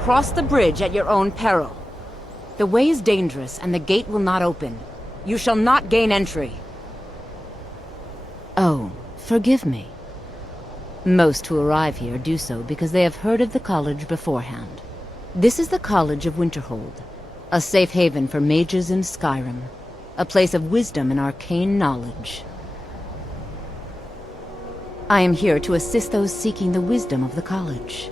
cross the bridge at your own peril. The way is dangerous, and the gate will not open. You shall not gain entry. Oh, forgive me. Most who arrive here do so because they have heard of the college beforehand. This is the College of Winterhold, a safe haven for mages in Skyrim, a place of wisdom and arcane knowledge. I am here to assist those seeking the wisdom of the college.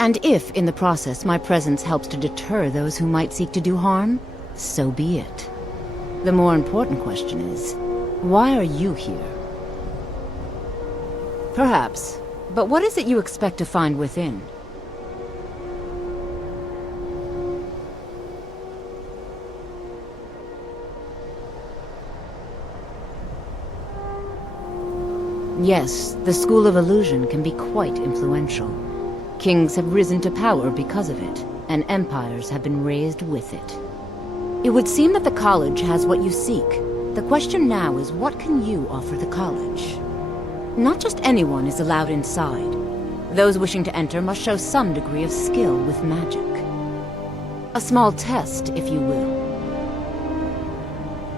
And if, in the process, my presence helps to deter those who might seek to do harm, so be it. The more important question is, why are you here? Perhaps, but what is it you expect to find within? Yes, the School of Illusion can be quite influential. Kings have risen to power because of it, and empires have been raised with it. It would seem that the college has what you seek. The question now is, what can you offer the college? Not just anyone is allowed inside. Those wishing to enter must show some degree of skill with magic. A small test, if you will.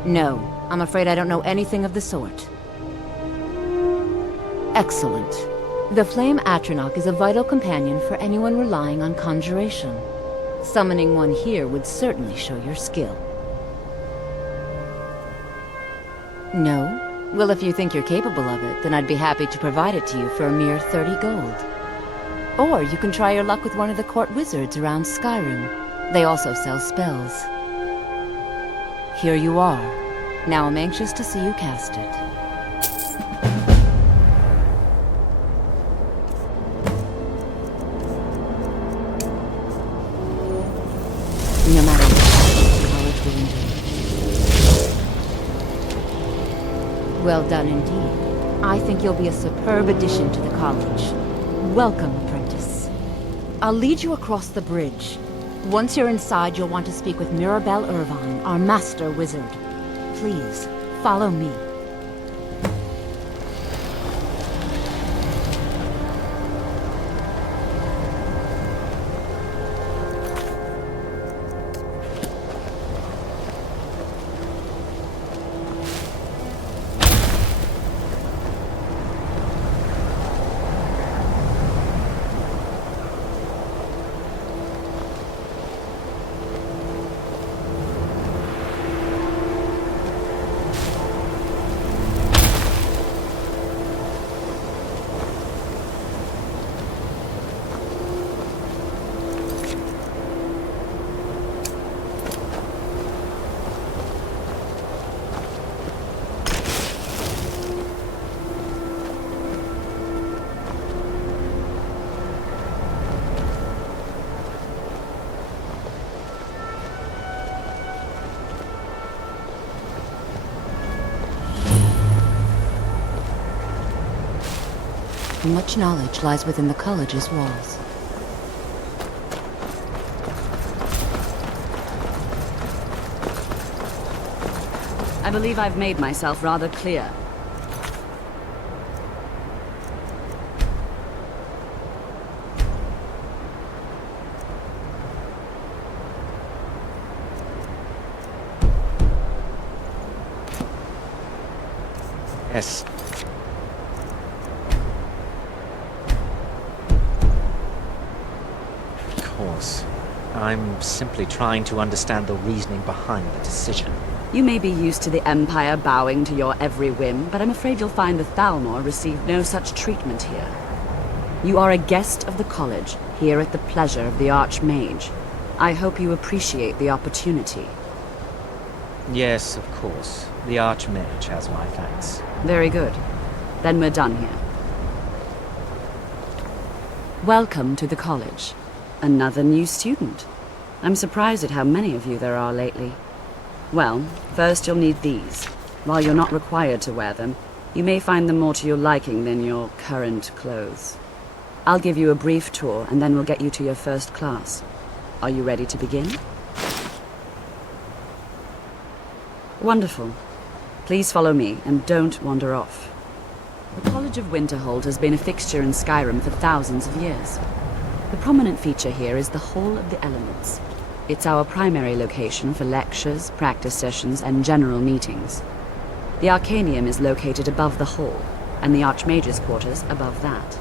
No, I'm afraid I don't know anything of the sort. Excellent. The Flame Atronach is a vital companion for anyone relying on conjuration. Summoning one here would certainly show your skill. No? Well, if you think you're capable of it, then I'd be happy to provide it to you for a mere 30 gold. Or you can try your luck with one of the court wizards around Skyrim. They also sell spells. Here you are. Now I'm anxious to see you cast it. No matter what, the college will endure. Well done indeed. I think you'll be a superb addition to the college. Welcome, apprentice. I'll lead you across the bridge. Once you're inside, you'll want to speak with Mirabelle Irvine, our master wizard. Please, follow me. Much knowledge lies within the college's walls. I believe I've made myself rather clear. Yes. I'm simply trying to understand the reasoning behind the decision. You may be used to the Empire bowing to your every whim, but I'm afraid you'll find the Thalmor received no such treatment here. You are a guest of the college, here at the pleasure of the Archmage. I hope you appreciate the opportunity. Yes, of course. The Archmage has my thanks. Very good. Then we're done here. Welcome to the college. Another new student. I'm surprised at how many of you there are lately. Well, first you'll need these. While you're not required to wear them, you may find them more to your liking than your current clothes. I'll give you a brief tour, and then we'll get you to your first class. Are you ready to begin? Wonderful. Please follow me, and don't wander off. The College of Winterhold has been a fixture in Skyrim for thousands of years. The prominent feature here is the Hall of the Elements. It's our primary location for lectures, practice sessions, and general meetings. The Arcanium is located above the hall, and the Archmage's quarters above that.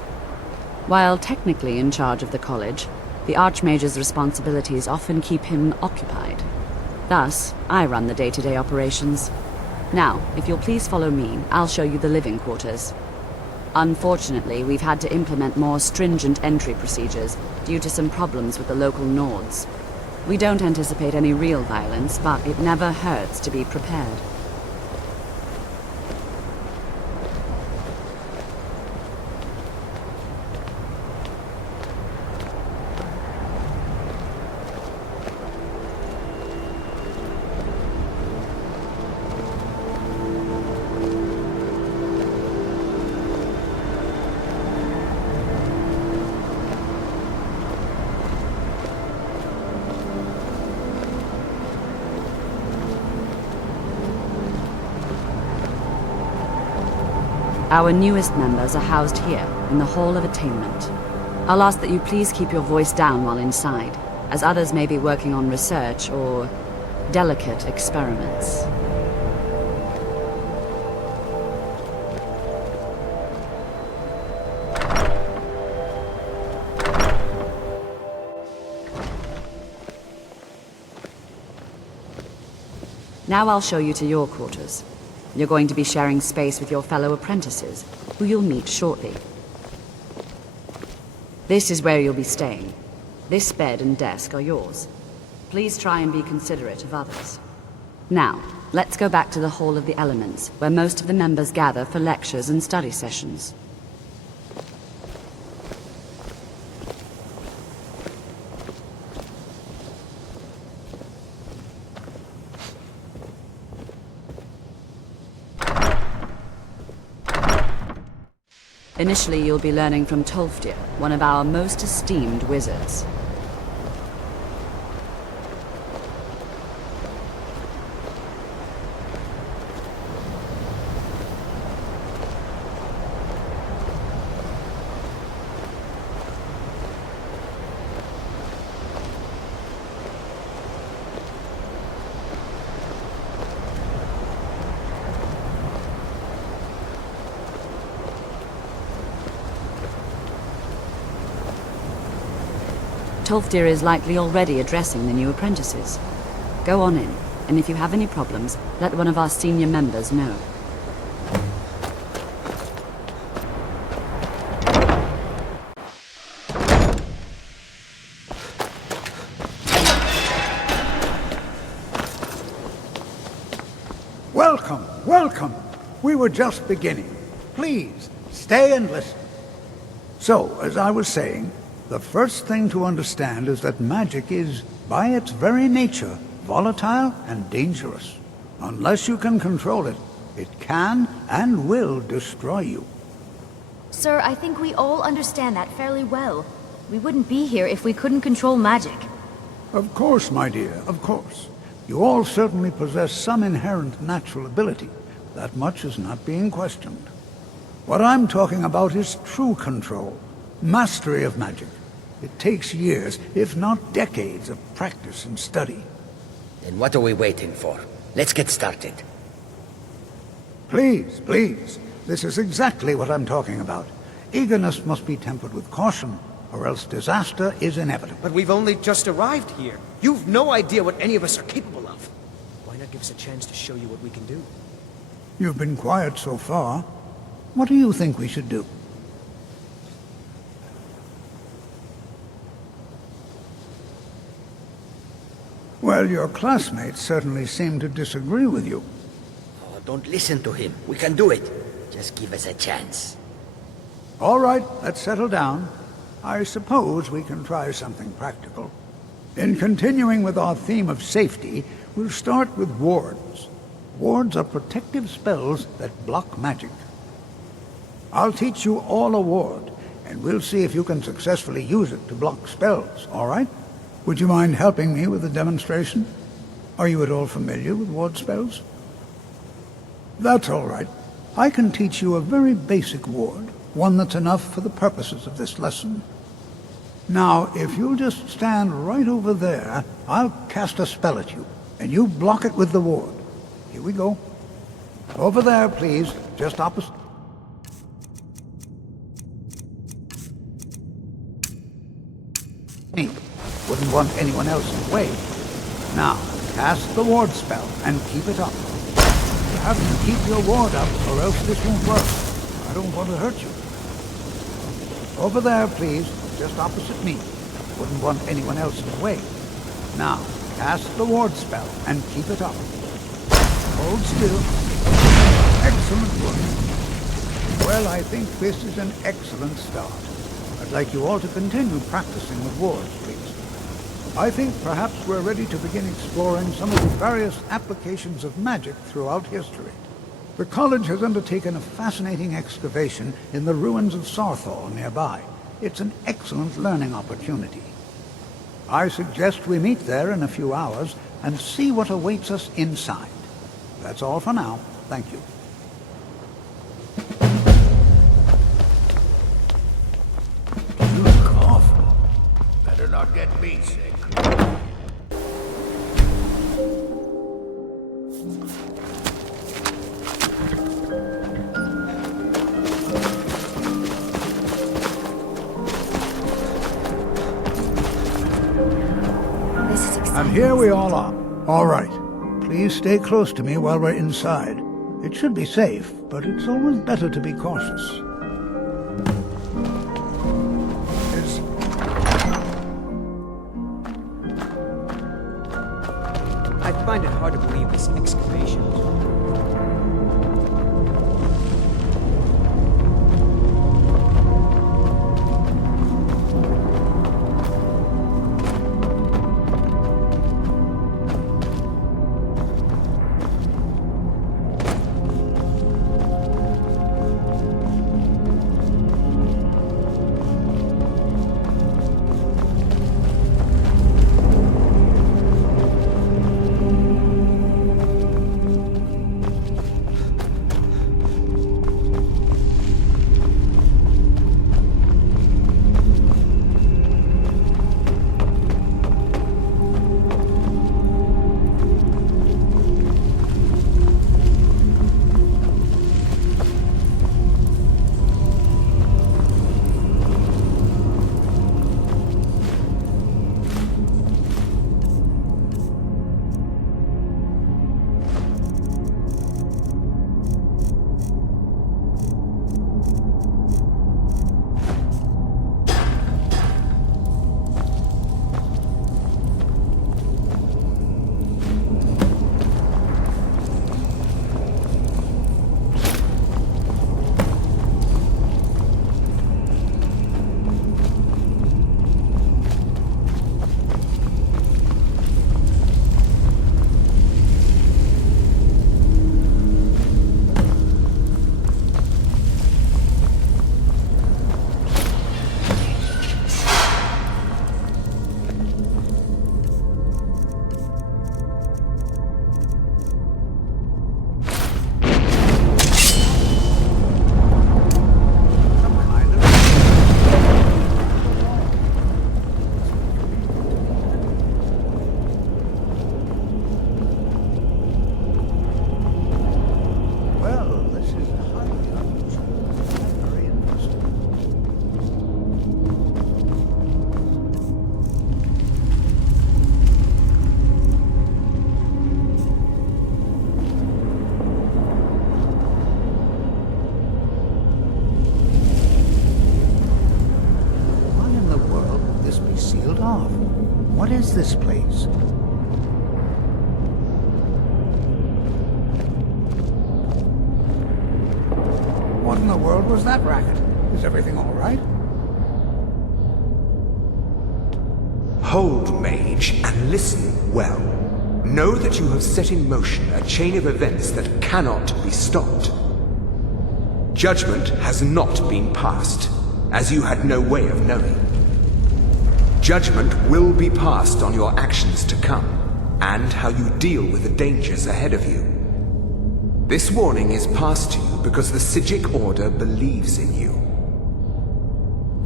While technically in charge of the college, the Archmage's responsibilities often keep him occupied. Thus, I run the day-to-day operations. Now, if you'll please follow me, I'll show you the living quarters. Unfortunately, we've had to implement more stringent entry procedures due to some problems with the local Nords. We don't anticipate any real violence, but it never hurts to be prepared. Our newest members are housed here, in the Hall of Attainment. I'll ask that you please keep your voice down while inside, as others may be working on research or delicate experiments. Now I'll show you to your quarters. You're going to be sharing space with your fellow apprentices, who you'll meet shortly. This is where you'll be staying. This bed and desk are yours. Please try and be considerate of others. Now, let's go back to the Hall of the Elements, where most of the members gather for lectures and study sessions. Initially, you'll be learning from Tolfdir, one of our most esteemed wizards. Tolfdir is likely already addressing the new apprentices. Go on in, and if you have any problems, let one of our senior members know. Welcome, welcome. We were just beginning. Please, stay and listen. So, as I was saying, the first thing to understand is that magic is, by its very nature, volatile and dangerous. Unless you can control it, it can and will destroy you. Sir, I think we all understand that fairly well. We wouldn't be here if we couldn't control magic. Of course, my dear, of course. You all certainly possess some inherent natural ability. That much is not being questioned. What I'm talking about is true control, mastery of magic. It takes years, if not decades, of practice and study. Then what are we waiting for? Let's get started. Please, please. This is exactly what I'm talking about. Eagerness must be tempered with caution, or else disaster is inevitable. But we've only just arrived here. You've no idea what any of us are capable of. Why not give us a chance to show you what we can do? You've been quiet so far. What do you think we should do? Well, your classmates certainly seem to disagree with you. Oh, don't listen to him. We can do it. Just give us a chance. All right, let's settle down. I suppose we can try something practical. In continuing with our theme of safety, we'll start with wards. Wards are protective spells that block magic. I'll teach you all a ward, and we'll see if you can successfully use it to block spells, all right? Would you mind helping me with the demonstration? Are you at all familiar with ward spells? That's all right. I can teach you a very basic ward, one that's enough for the purposes of this lesson. Now, if you'll just stand right over there, I'll cast a spell at you, and you block it with the ward. Here we go. Over there, please, just opposite. Me. Wouldn't want anyone else in the way. Now, cast the ward spell, and keep it up. You have to keep your ward up, or else this won't work. I don't want to hurt you. Over there, please, just opposite me. Wouldn't want anyone else in the way. Now, cast the ward spell, and keep it up. Hold still. Excellent work. Well, I think this is an excellent start. I'd like you all to continue practicing with wards, please. I think perhaps we're ready to begin exploring some of the various applications of magic throughout history. The college has undertaken a fascinating excavation in the ruins of Sarthal nearby. It's an excellent learning opportunity. I suggest we meet there in a few hours and see what awaits us inside. That's all for now. Thank you. You look awful. Better not get me sick. And here we all are. All right. Please stay close to me while we're inside. It should be safe, but it's always better to be cautious. I find it hard to believe this excavation was What is this place? What in the world was that racket? Is everything all right? Hold, mage, and listen well. Know that you have set in motion a chain of events that cannot be stopped. Judgment has not been passed, as you had no way of knowing. Judgment will be passed on your actions to come, and how you deal with the dangers ahead of you. This warning is passed to you because the Psijic Order believes in you.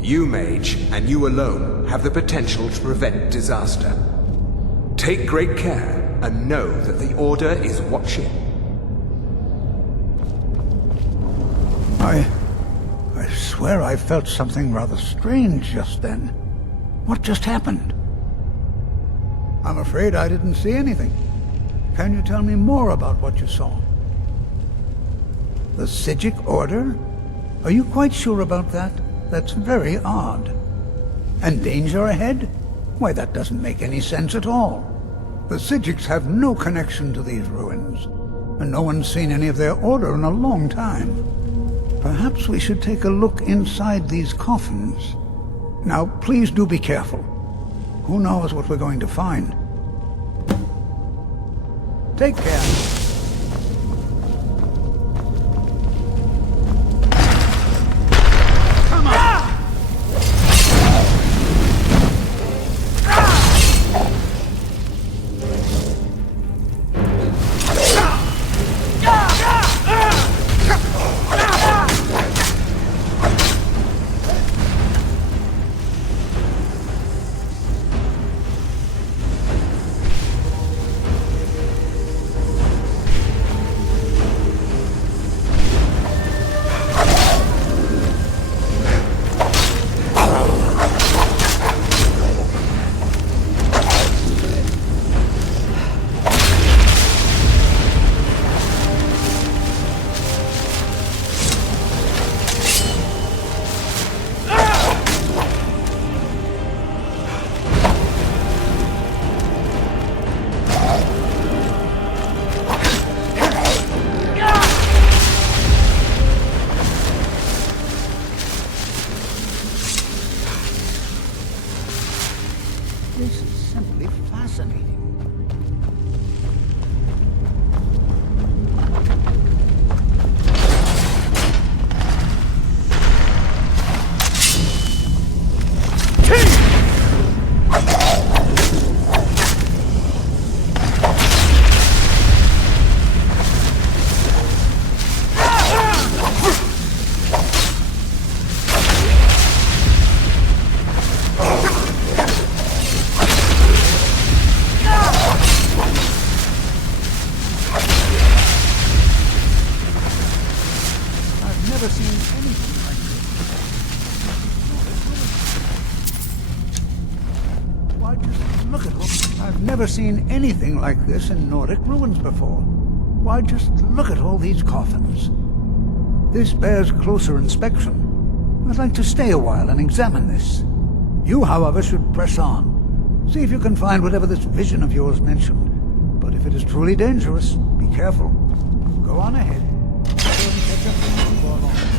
You, Mage, and you alone have the potential to prevent disaster. Take great care and know that the Order is watching. I swear I felt something rather strange just then. What just happened? I'm afraid I didn't see anything. Can you tell me more about what you saw? The Psijic Order? Are you quite sure about that? That's very odd. And danger ahead? Why, that doesn't make any sense at all. The Psijics have no connection to these ruins, and no one's seen any of their order in a long time. Perhaps we should take a look inside these coffins. Now, please do be careful. Who knows what we're going to find? Take care. This is simply fascinating. I've never seen anything like this in Nordic ruins before. Why, just look at all these coffins. This bears closer inspection. I'd like to stay a while and examine this. You, however, should press on. See if you can find whatever this vision of yours mentioned. But if it is truly dangerous, be careful. Go on ahead. Go and catch up with me before long.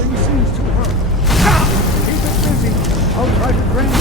Everything seems to work. Keep it busy. I'll try to drain it.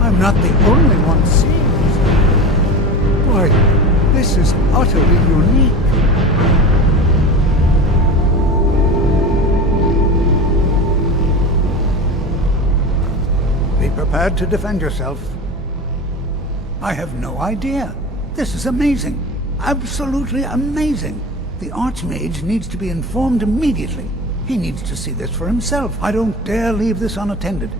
I'm not the only one seeing this. Boy, this is utterly unique. Be prepared to defend yourself. I have no idea. This is amazing. Absolutely amazing. The Archmage needs to be informed immediately. He needs to see this for himself. I don't dare leave this unattended.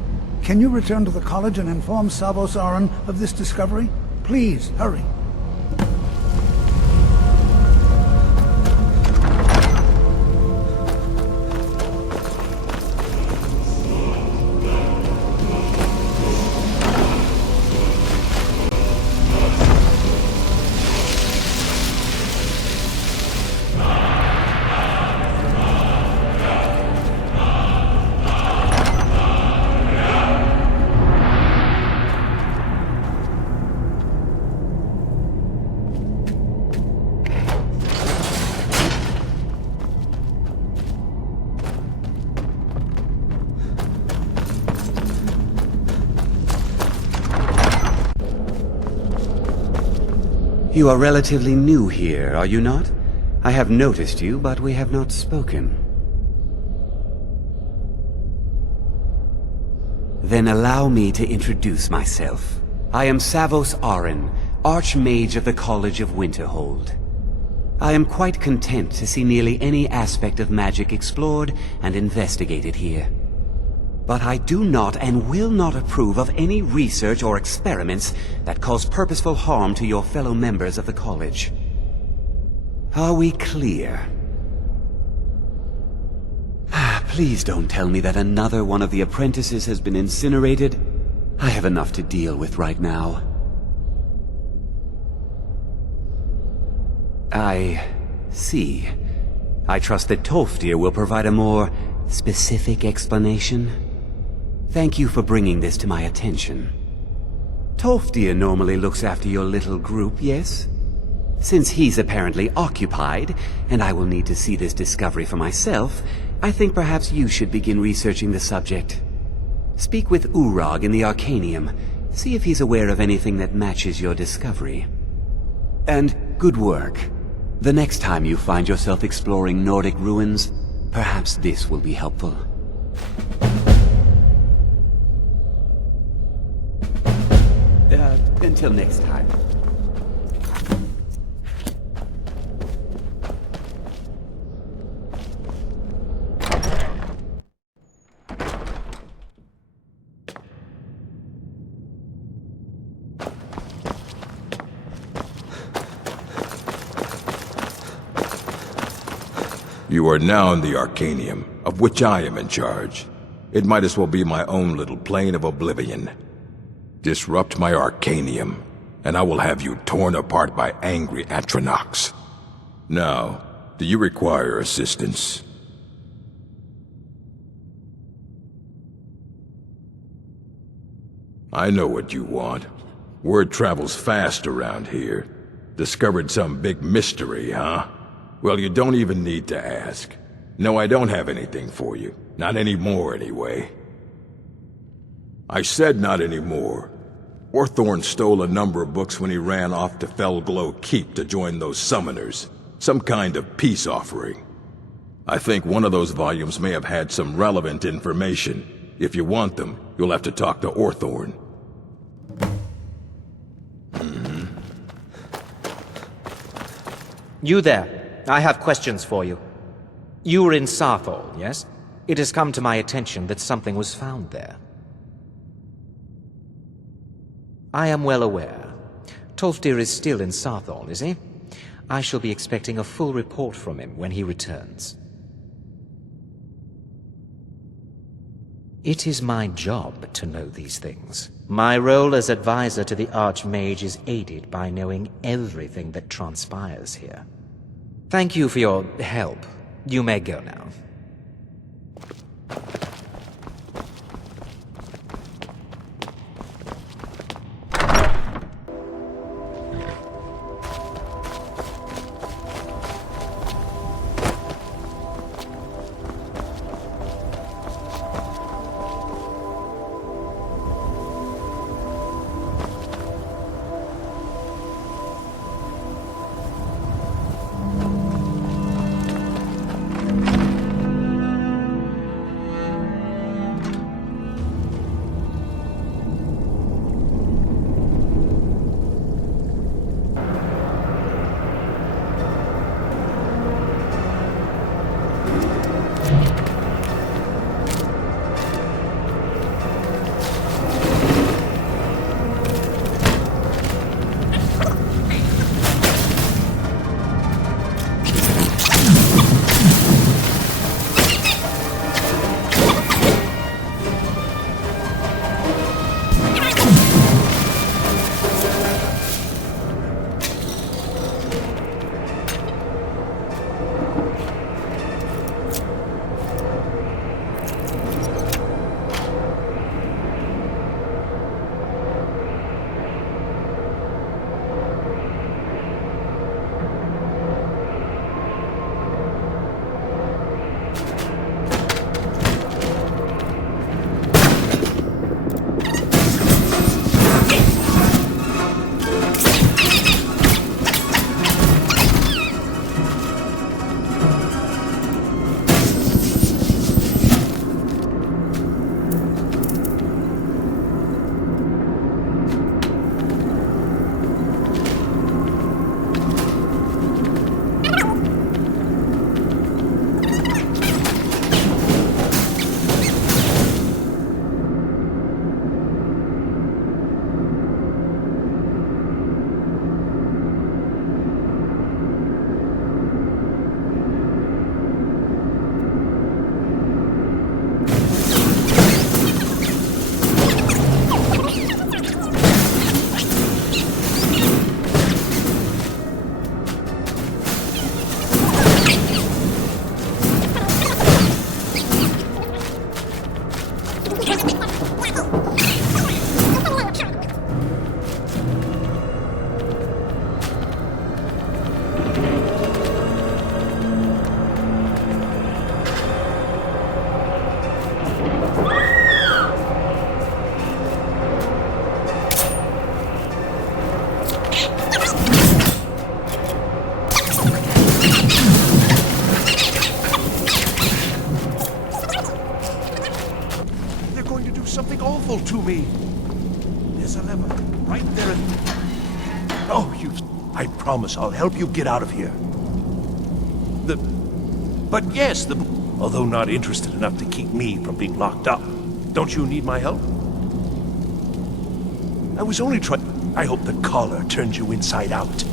Can you return to the college and inform Savos Aran of this discovery? Please, hurry. You are relatively new here, are you not? I have noticed you, but we have not spoken. Then allow me to introduce myself. I am Savos Aran, Archmage of the College of Winterhold. I am quite content to see nearly any aspect of magic explored and investigated here. But I do not and will not approve of any research or experiments that cause purposeful harm to your fellow members of the college. Are we clear? Please don't tell me that another one of the apprentices has been incinerated. I have enough to deal with right now. I see. I trust that Tolfdir will provide a more specific explanation. Thank you for bringing this to my attention. Tolfdir normally looks after your little group, yes? Since he's apparently occupied, and I will need to see this discovery for myself, I think perhaps you should begin researching the subject. Speak with Urag in the Arcanium. See if he's aware of anything that matches your discovery. And good work. The next time you find yourself exploring Nordic ruins, perhaps this will be helpful. Until next time. You are now in the Arcanium, of which I am in charge. It might as well be my own little plane of oblivion. Disrupt my Arcanium, and I will have you torn apart by angry Atronachs. Now, do you require assistance? I know what you want. Word travels fast around here. Discovered some big mystery, huh? Well, you don't even need to ask. No, I don't have anything for you. Not anymore, anyway. I said not anymore. Orthorn stole a number of books when he ran off to Felglow Keep to join those summoners. Some kind of peace offering. I think one of those volumes may have had some relevant information. If you want them, you'll have to talk to Orthorn. You there. I have questions for you. You were in Sarthol, yes? It has come to my attention that something was found there. I am well aware. Tolfdir is still in Sarthol, is he? I shall be expecting a full report from him when he returns. It is my job to know these things. My role as advisor to the Archmage is aided by knowing everything that transpires here. Thank you for your help. You may go now. something awful to me. There's a lever right there. Oh, you... I promise I'll help you get out of here. But yes, although not interested enough to keep me from being locked up. Don't you need my help? I was only trying... I hope the collar turns you inside out.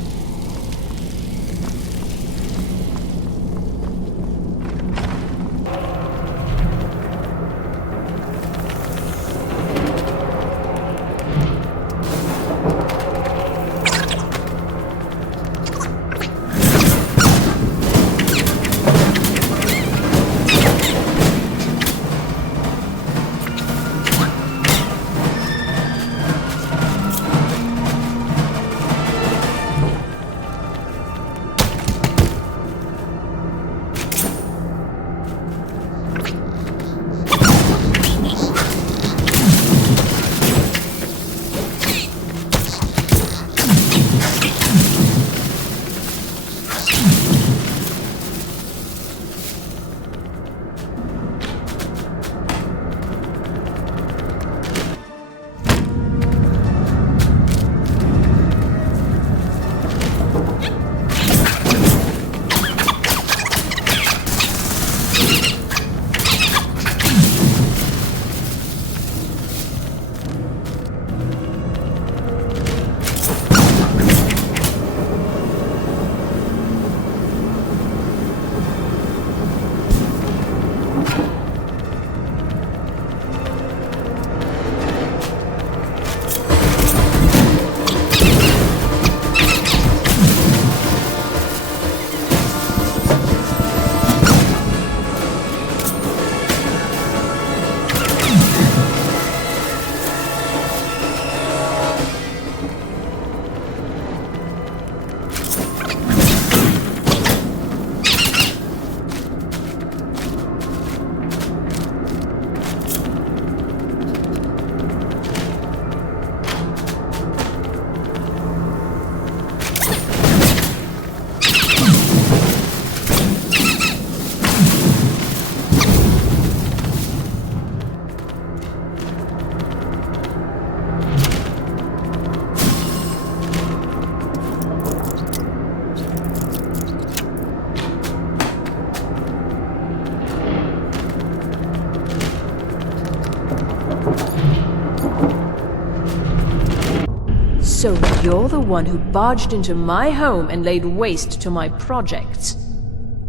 you're the one who barged into my home and laid waste to my projects.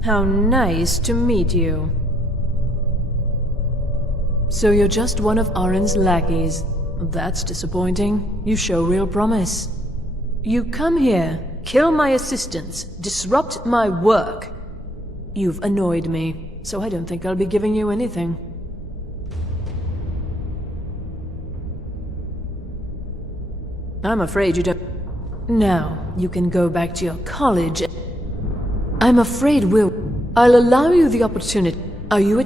How nice to meet you. So you're just one of Arin's lackeys. That's disappointing. You show real promise. You come here, kill my assistants, disrupt my work. You've annoyed me, so I don't think I'll be giving you anything. I'm afraid you don't... Now, you can go back to your college. I'm afraid I'll allow you the opportunity. Are you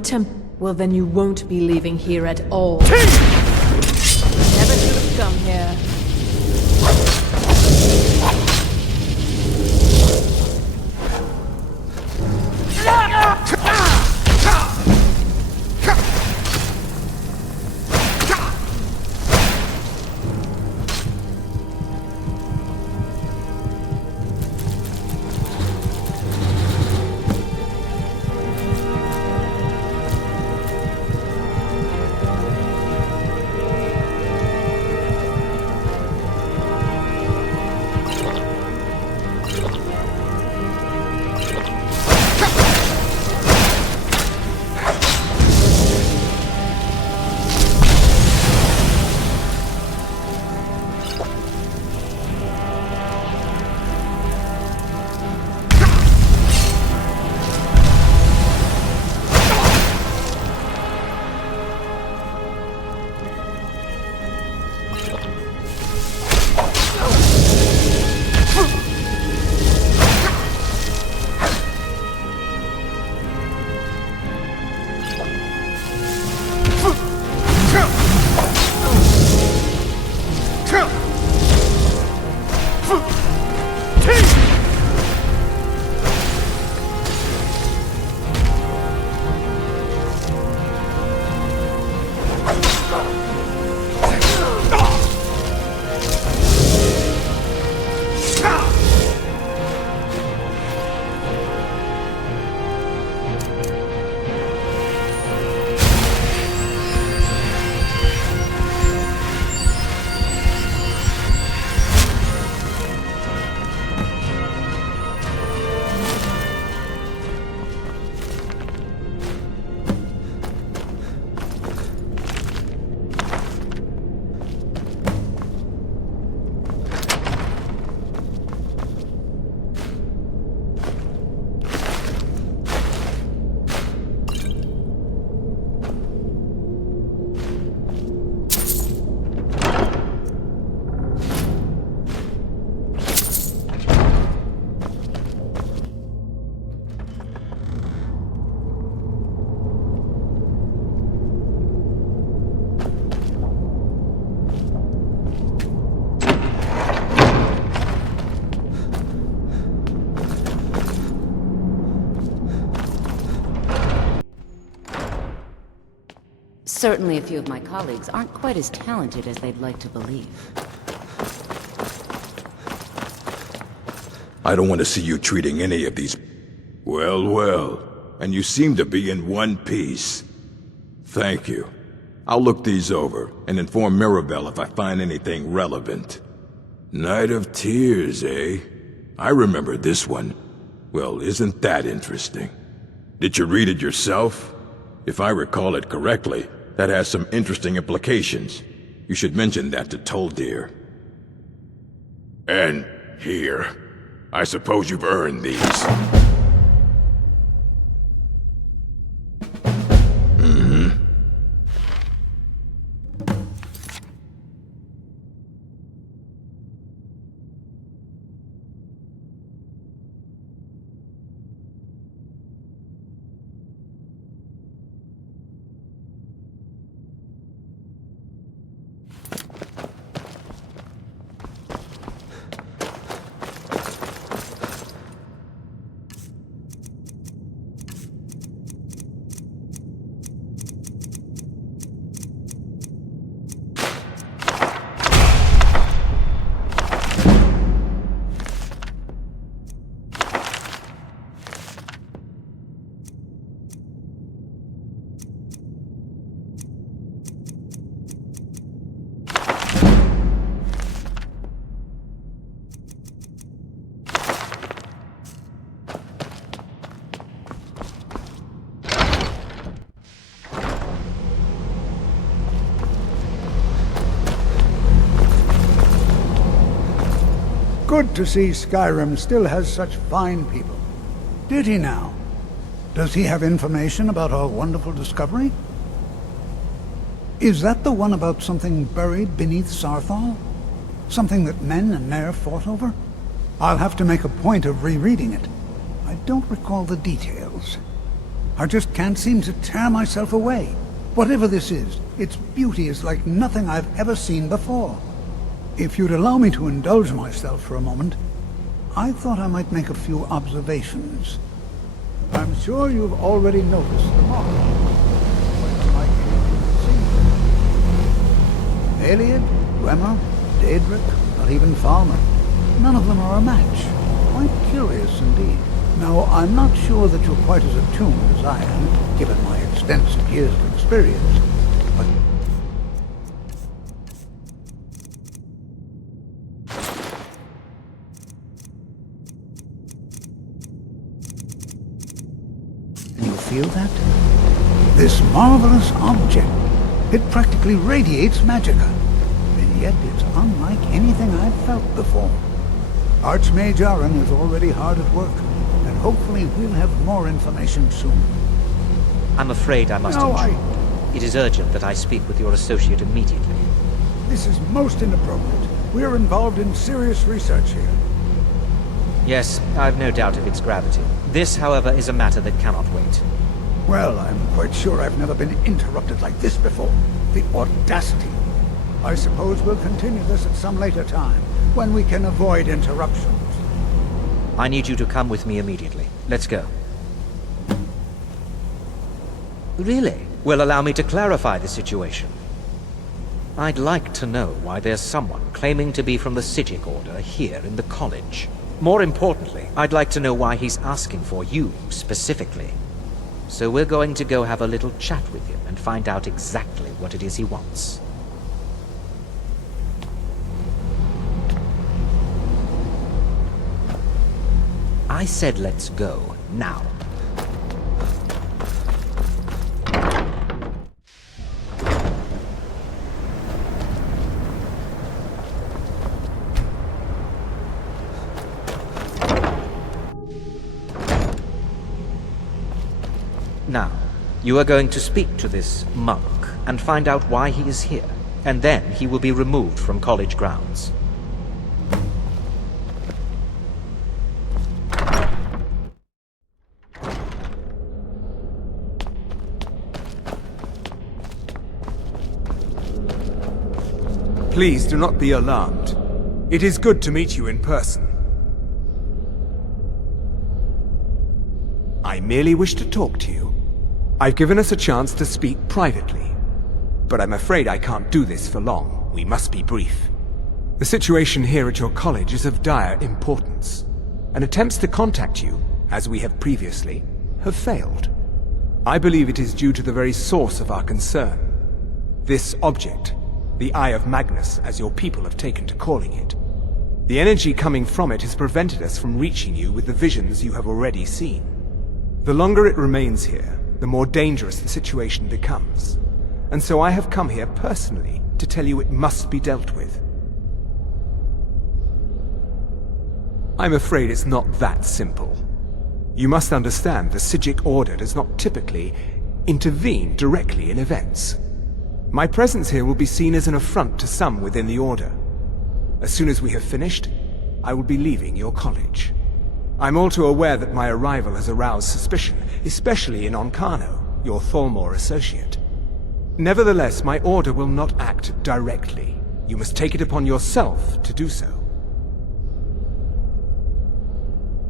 Well, then you won't be leaving here at all. Never should have come here. Certainly a few of my colleagues aren't quite as talented as they'd like to believe. I don't want to see you treating any of these... Well, well. And you seem to be in one piece. Thank you. I'll look these over and inform Mirabelle if I find anything relevant. Night of Tears, eh? I remember this one. Well, isn't that interesting? Did you read it yourself? If I recall it correctly, that has some interesting implications. You should mention that to Toldir. And here. I suppose you've earned these. good to see Skyrim still has such fine people. Did he now? Does he have information about our wonderful discovery? Is that the one about something buried beneath Sarthal? Something that men and Mare fought over? I'll have to make a point of rereading it. I don't recall the details. I just can't seem to tear myself away. Whatever this is, its beauty is like nothing I've ever seen before. If you'd allow me to indulge myself for a moment, I thought I might make a few observations. I'm sure you've already noticed the mark. Aliad, Dwemer, Daedric, not even Falmer. None of them are a match. Quite curious indeed. Now, I'm not sure that you're quite as attuned as I am, given my extensive years of experience, but... Can you feel that? This marvelous object. It practically radiates magicka, and yet it's unlike anything I've felt before. Archmage Aaron is already hard at work, and hopefully we'll have more information soon. I'm afraid I must intrude. It is urgent that I speak with your associate immediately. This is most inappropriate. We're involved in serious research here. Yes, I've no doubt of its gravity. This, however, is a matter that cannot wait. Well, I'm quite sure I've never been interrupted like this before. The audacity. I suppose we'll continue this at some later time, when we can avoid interruptions. I need you to come with me immediately. Let's go. Really? Well, allow me to clarify the situation. I'd like to know why there's someone claiming to be from the Psijic Order here in the college. More importantly, I'd like to know why he's asking for you, specifically. So we're going to go have a little chat with him and find out exactly what it is he wants. I said let's go, now. Now, you are going to speak to this monk and find out why he is here, and then he will be removed from college grounds. Please do not be alarmed. It is good to meet you in person. I merely wish to talk to you. I've given us a chance to speak privately, but I'm afraid I can't do this for long. We must be brief. The situation here at your college is of dire importance, and attempts to contact you, as we have previously, have failed. I believe it is due to the very source of our concern. This object, the Eye of Magnus, as your people have taken to calling it. The energy coming from it has prevented us from reaching you with the visions you have already seen. The longer it remains here, the more dangerous the situation becomes. And so I have come here personally to tell you it must be dealt with. I'm afraid it's not that simple. You must understand the Psijic Order does not typically intervene directly in events. My presence here will be seen as an affront to some within the Order. As soon as we have finished, I will be leaving your college. I'm all too aware that my arrival has aroused suspicion, especially in Onkano, your Thalmor associate. Nevertheless, my order will not act directly. You must take it upon yourself to do so.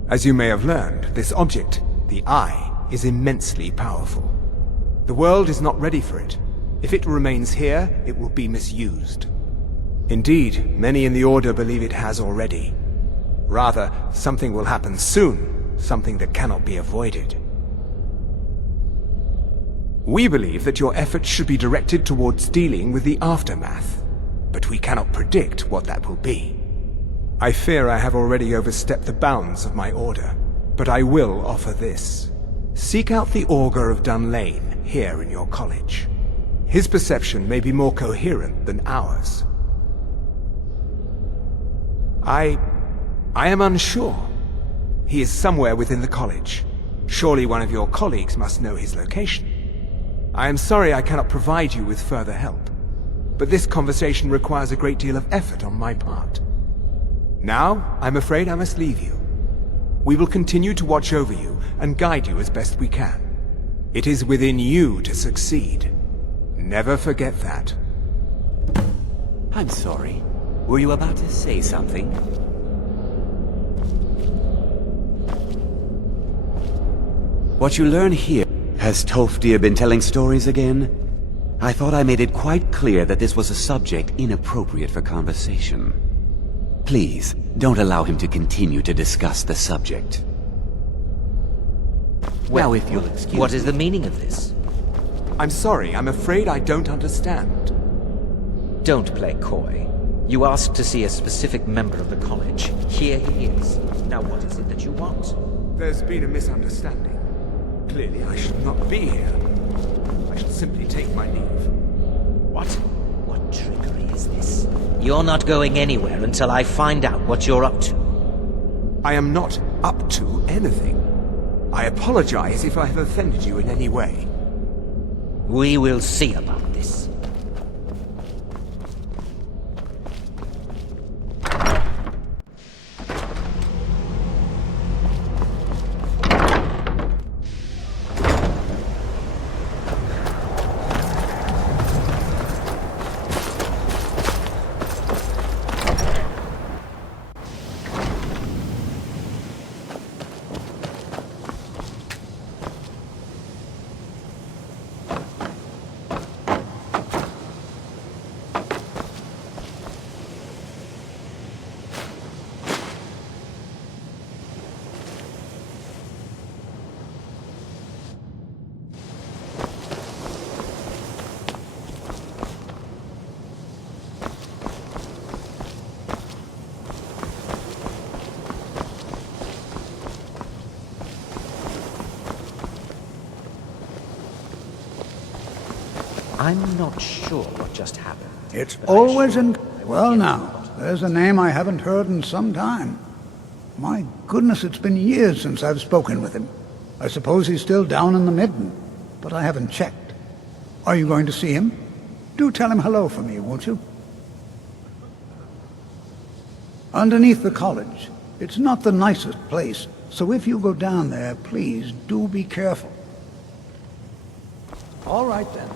As you may have learned, this object, the Eye, is immensely powerful. The world is not ready for it. If it remains here, it will be misused. Indeed, many in the Order believe it has already. Rather, something will happen soon, something that cannot be avoided. We believe that your efforts should be directed towards dealing with the aftermath, but we cannot predict what that will be. I fear I have already overstepped the bounds of my order, but I will offer this. Seek out the Augur of Dunlane here in your college. His perception may be more coherent than ours. I I am unsure. He is somewhere within the college. Surely one of your colleagues must know his location. I am sorry I cannot provide you with further help, but this conversation requires a great deal of effort on my part. Now, I'm afraid I must leave you. We will continue to watch over you and guide you as best we can. It is within you to succeed. Never forget that. I'm sorry. Were you about to say something? What you learn here... Has Tolfdir been telling stories again? I thought I made it quite clear that this was a subject inappropriate for conversation. Please, don't allow him to continue to discuss the subject. Well, now, if you'll excuse me... What is the meaning of this? I'm sorry, I'm afraid I don't understand. Don't play coy. You asked to see a specific member of the college. Here he is. Now what is it that you want? There's been a misunderstanding. Clearly I should not be here. I shall simply take my leave. What? What trickery is this? You're not going anywhere until I find out what you're up to. I am not up to anything. I apologize if I have offended you in any way. We will see about this. I'm not sure what just happened. It's always in... Well now, there's a name I haven't heard in some time. My goodness, it's been years since I've spoken with him. I suppose he's still down in the Midden, but I haven't checked. Are you going to see him? Do tell him hello for me, won't you? Underneath the college. It's not the nicest place, so if you go down there, please do be careful. All right then.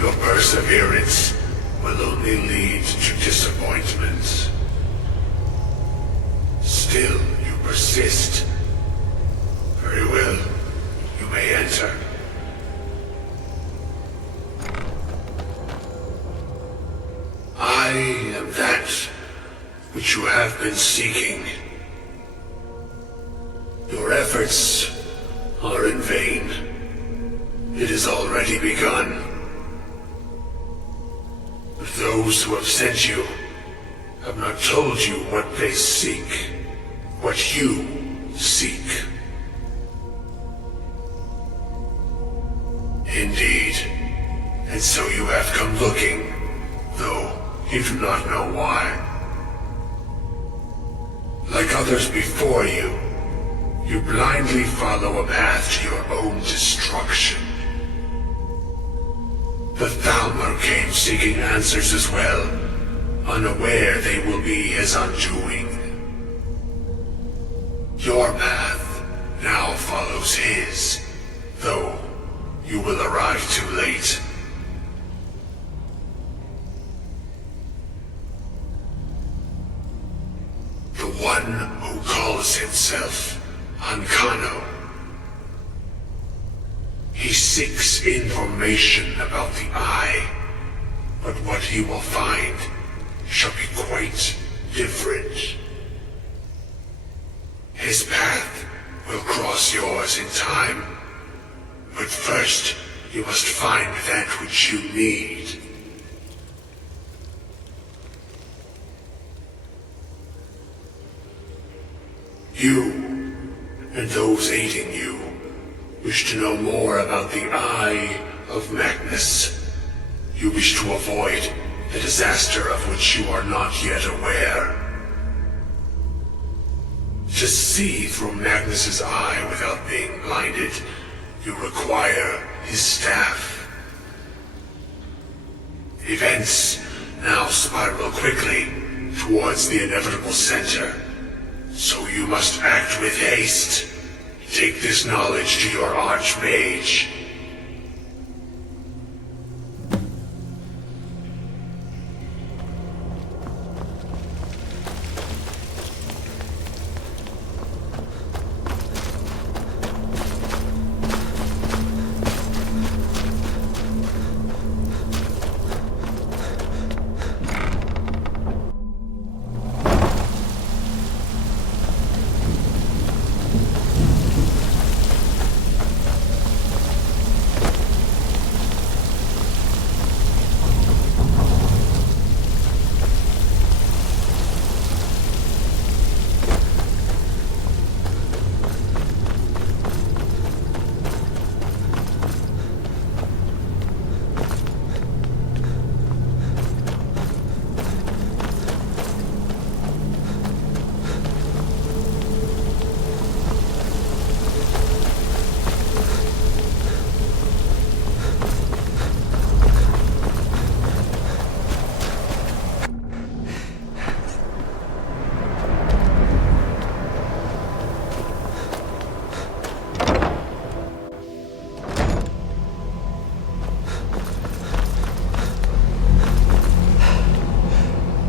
Your perseverance will only lead to disappointments. Still, you persist. Very well. You may enter. I am that which you have been seeking. Your efforts are in vain. It has already begun. Those who have sent you have not told you what they seek, what you seek. Indeed. And so you have come looking, though you do not know why. Like others before you, you blindly follow a path to your own destruction. The Thalmor came seeking answers as well, unaware they will be his undoing. Your path now follows his, though you will arrive too late. The one who calls is information about the Eye, but what he will find shall be quite different. His path will cross yours in time, but first you must find that which you need. You, and those aiding you, wish to know more about the Eye of Magnus. You wish to avoid the disaster of which you are not yet aware. To see through Magnus's eye without being blinded, you require his staff. Events now spiral quickly towards the inevitable center, so you must act with haste. Take this knowledge to your Archmage.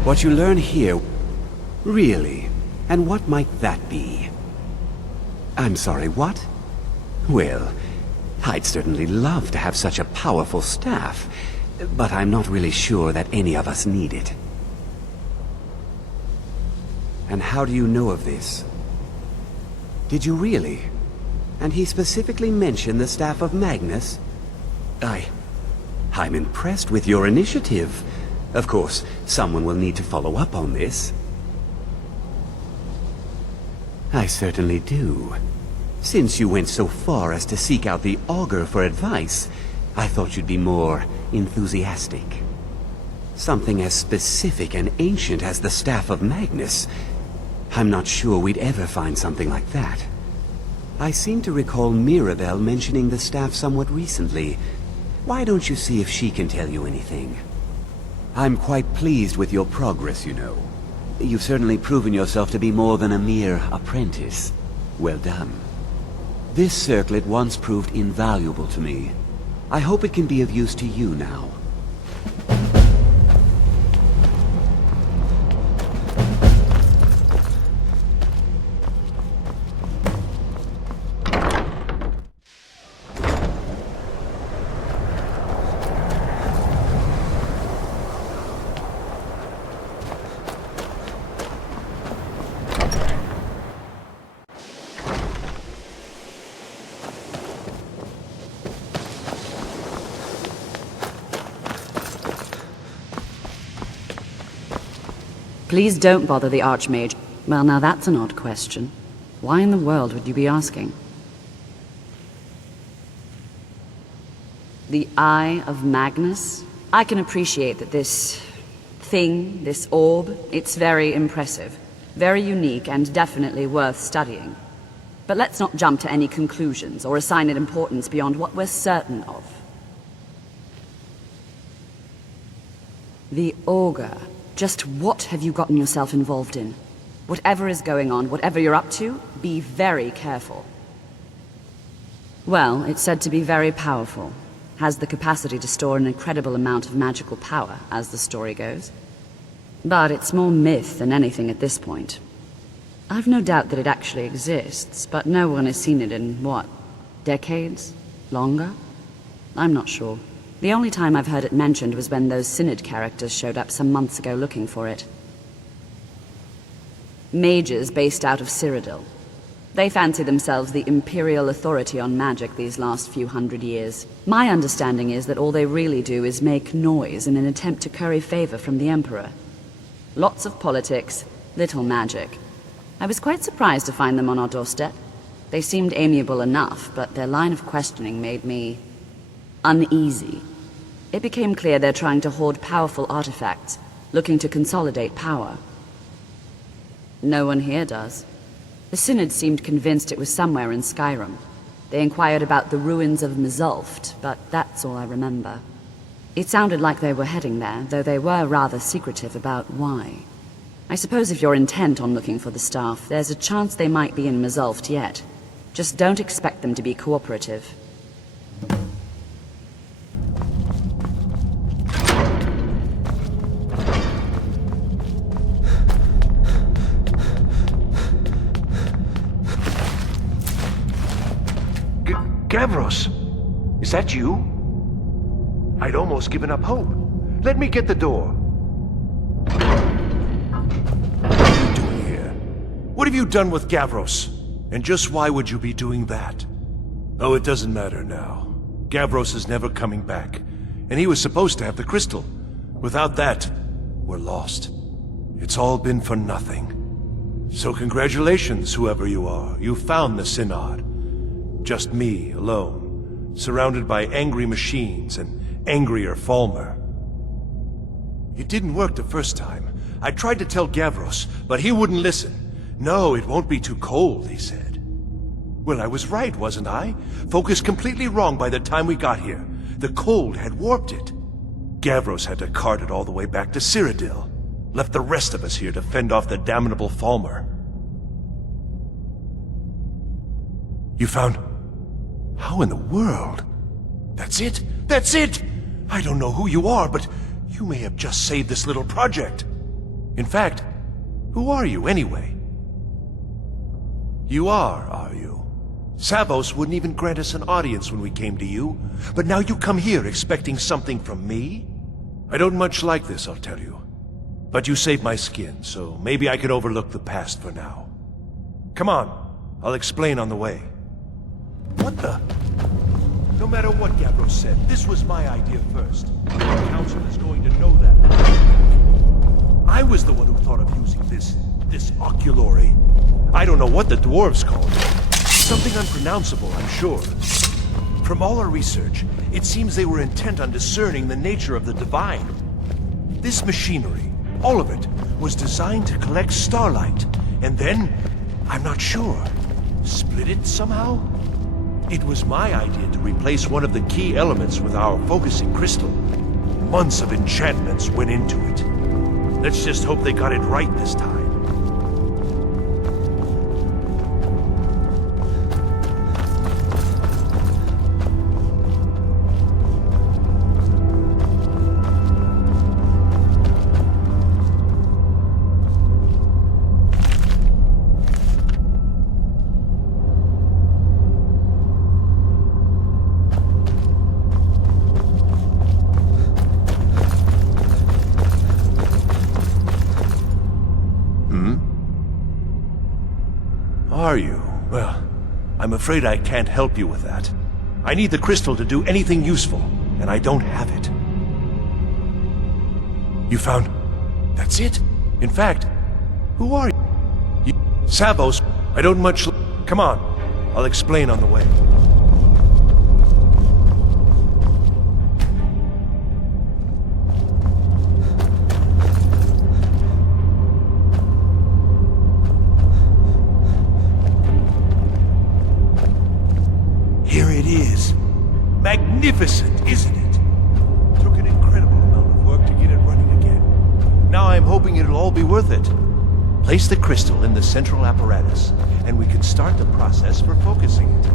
What you learn here... Really? And what might that be? I'm sorry, what? Well, I'd certainly love to have such a powerful staff, but I'm not really sure that any of us need it. And how do you know of this? Did you really? And he specifically mentioned the staff of Magnus? I'm impressed with your initiative. Of course, someone will need to follow up on this. I certainly do. Since you went so far as to seek out the Augur for advice, I thought you'd be more enthusiastic. Something as specific and ancient as the Staff of Magnus. I'm not sure we'd ever find something like that. I seem to recall Mirabelle mentioning the staff somewhat recently. Why don't you see if she can tell you anything? I'm quite pleased with your progress, you know. You've certainly proven yourself to be more than a mere apprentice. Well done. This circlet once proved invaluable to me. I hope it can be of use to you now. Please don't bother the Archmage. Well, now that's an odd question. Why in the world would you be asking? The Eye of Magnus? I can appreciate that this thing, this orb, it's very impressive, very unique, and definitely worth studying. But let's not jump to any conclusions or assign it importance beyond what we're certain of. The Augur. Just what have you gotten yourself involved in? Whatever is going on, whatever you're up to, be very careful. Well, it's said to be very powerful. Has the capacity to store an incredible amount of magical power, as the story goes. But it's more myth than anything at this point. I've no doubt that it actually exists, but no one has seen it in, what, decades? Longer? I'm not sure. The only time I've heard it mentioned was when those Synod characters showed up some months ago looking for it. Mages based out of Cyrodiil. They fancy themselves the imperial authority on magic these last few hundred years. My understanding is that all they really do is make noise in an attempt to curry favor from the Emperor. Lots of politics, little magic. I was quite surprised to find them on our doorstep. They seemed amiable enough, but their line of questioning made me uneasy. It became clear they're trying to hoard powerful artifacts, looking to consolidate power. No one here does. The Synod seemed convinced it was somewhere in Skyrim. They inquired about the ruins of Mzulft, but that's all I remember. It sounded like they were heading there, though they were rather secretive about why. I suppose if you're intent on looking for the staff, there's a chance they might be in Mzulft yet. Just don't expect them to be cooperative. Gavros, is that you? I'd almost given up hope. Let me get the door. What are you doing here? What have you done with Gavros? And just why would you be doing that? Oh, it doesn't matter now. Gavros is never coming back. And he was supposed to have the crystal. Without that, we're lost. It's all been for nothing. So congratulations, whoever you are. You found the Synod. Just me, alone, surrounded by angry machines and angrier Falmer. It didn't work the first time. I tried to tell Gavros, but he wouldn't listen. No, it won't be too cold, he said. Well, I was right, wasn't I? Focused completely wrong by the time we got here. The cold had warped it. Gavros had to cart it all the way back to Cyrodiil. Left the rest of us here to fend off the damnable Falmer. You found... How in the world? That's it? That's it! I don't know who you are, but you may have just saved this little project. In fact, who are you anyway? You are you? Savos wouldn't even grant us an audience when we came to you, but now you come here expecting something from me? I don't much like this, I'll tell you. But you saved my skin, so maybe I can overlook the past for now. Come on, I'll explain on the way. What the? No matter what Gavros said, this was my idea first. The Council is going to know that. I was the one who thought of using this oculory. I don't know what the dwarves call it. Something unpronounceable, I'm sure. From all our research, it seems they were intent on discerning the nature of the divine. This machinery, all of it, was designed to collect starlight, and then, I'm not sure, split it somehow? It was my idea to replace one of the key elements with our focusing crystal. Months of enchantments went into it. Let's just hope they got it right this time. Are you? Well, I'm afraid I can't help you with that. I need the crystal to do anything useful, and I don't have it. You found... That's it? In fact, who are you? Savos, I don't much... Come on, I'll explain on the way. Here it is. Magnificent, isn't it? Took an incredible amount of work to get it running again. Now I'm hoping it'll all be worth it. Place the crystal in the central apparatus, and we can start the process for focusing it.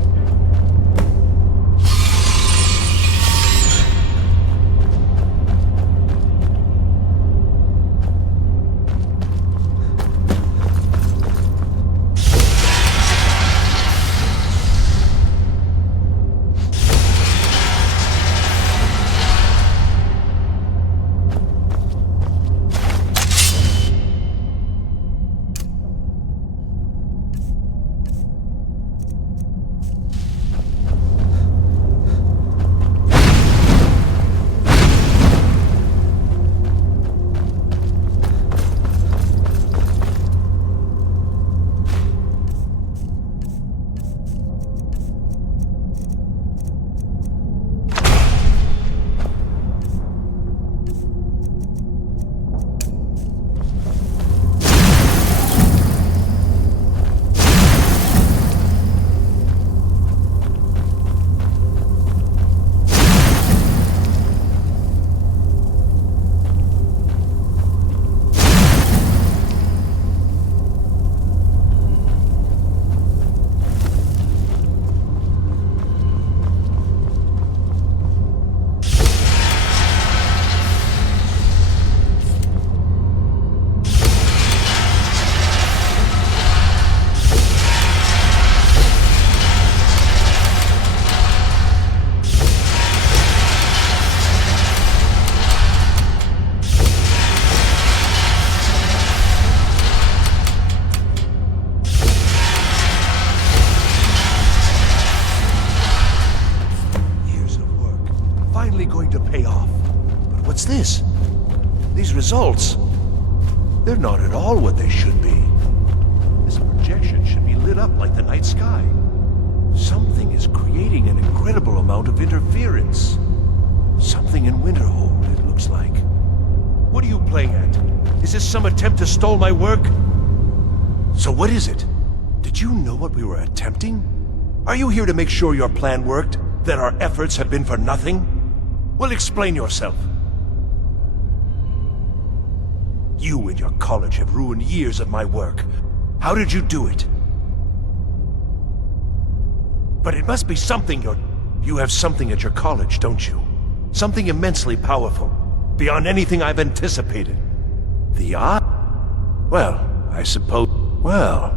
finally going to pay off. But what's this? These results, they're not at all what they should be. This projection should be lit up like the night sky. Something is creating an incredible amount of interference. Something in Winterhold, it looks like. What are you playing at? Is this some attempt to stall my work? So what is it? Did you know what we were attempting? Are you here to make sure your plan worked? That our efforts have been for nothing? Well, explain yourself. You and your college have ruined years of my work. How did you do it? But it must be something You have something at your college, don't you? Something immensely powerful, beyond anything I've anticipated. The art? Well, I suppose... Well,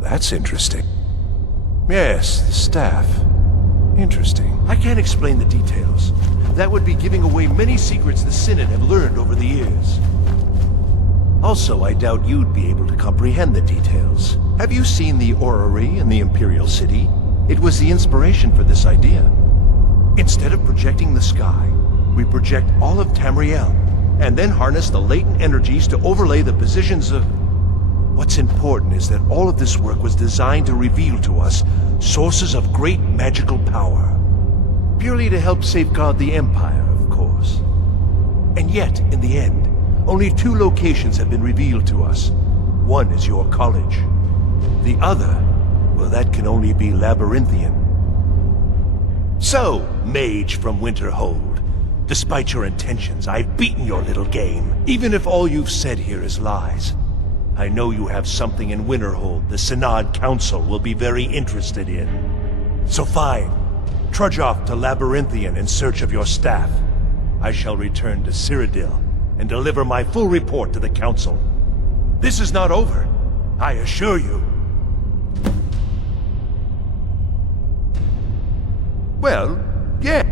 that's interesting. Yes, the staff. Interesting. I can't explain the details. That would be giving away many secrets the Synod have learned over the years. Also, I doubt you'd be able to comprehend the details. Have you seen the orrery in the Imperial City? It was the inspiration for this idea. Instead of projecting the sky, we project all of Tamriel, and then harness the latent energies to overlay the positions of... What's important is that all of this work was designed to reveal to us sources of great magical power. Purely to help safeguard the Empire, of course. And yet, in the end, only 2 locations have been revealed to us. One is your college. The other, well, that can only be Labyrinthian. So, mage from Winterhold, despite your intentions, I've beaten your little game, even if all you've said here is lies. I know you have something in Winterhold the Synod Council will be very interested in. So fine, trudge off to Labyrinthian in search of your staff. I shall return to Cyrodiil and deliver my full report to the Council. This is not over, I assure you. Well, yeah,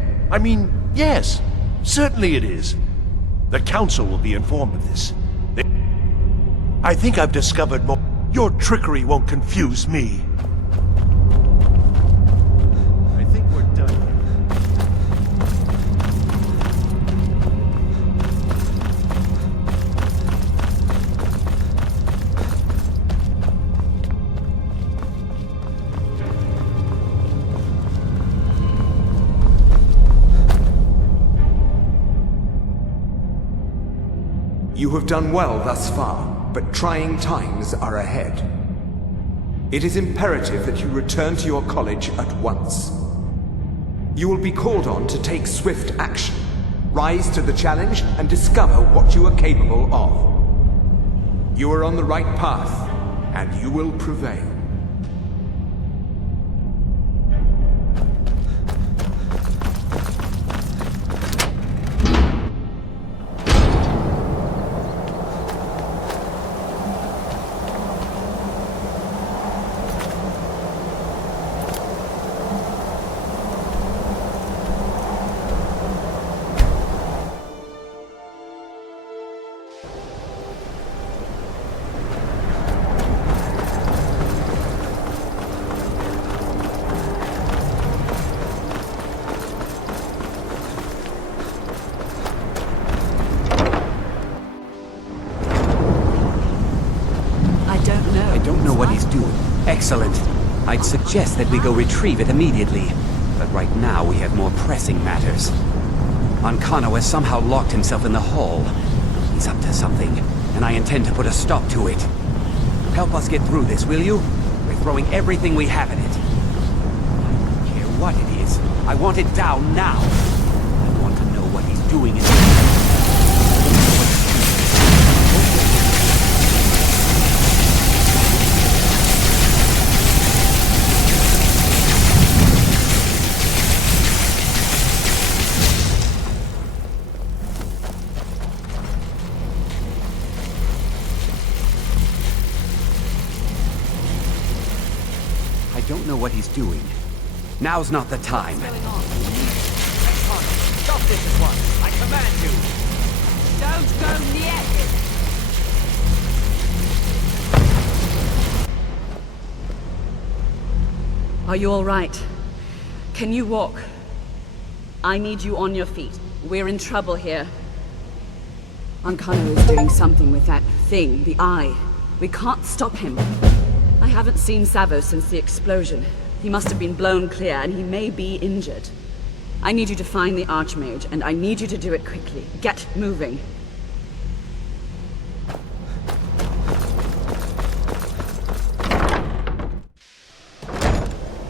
yes, certainly it is. The Council will be informed of this. I think I've discovered more. Your trickery won't confuse me. I think we're done here. You have done well thus far, but trying times are ahead. It is imperative that you return to your college at once. You will be called on to take swift action, rise to the challenge, and discover what you are capable of. You are on the right path, and you will prevail. Excellent. I'd suggest that we go retrieve it immediately. But right now we have more pressing matters. Ancano has somehow locked himself in the hall. He's up to something, and I intend to put a stop to it. Help us get through this, will you? We're throwing everything we have in it. I don't care what it is. I want it down now. I want to know what he's doing in here. I don't know what he's doing. Now's not the time. What's going on? Stop this at once. I command you. Don't go near him. Are you all right? Can you walk? I need you on your feet. We're in trouble here. Ancano is doing something with that thing, the eye. We can't stop him. I haven't seen Savos since the explosion. He must have been blown clear, and he may be injured. I need you to find the Archmage, and I need you to do it quickly. Get moving.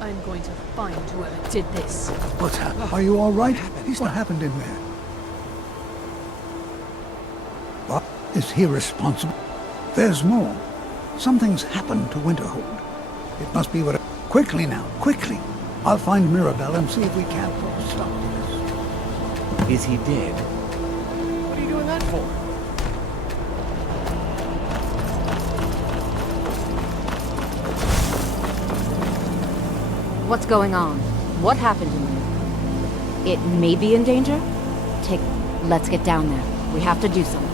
I'm going to find whoever did this. What's happened? Are you all right? What happened in there? What? Is he responsible? There's more. Something's happened to Winterhold. It must be what... Quickly now, quickly! I'll find Mirabelle and see if we can't stop this. Is he dead? What are you doing that for? What's going on? What happened to me? It may be in danger? Let's get down there. We have to do something.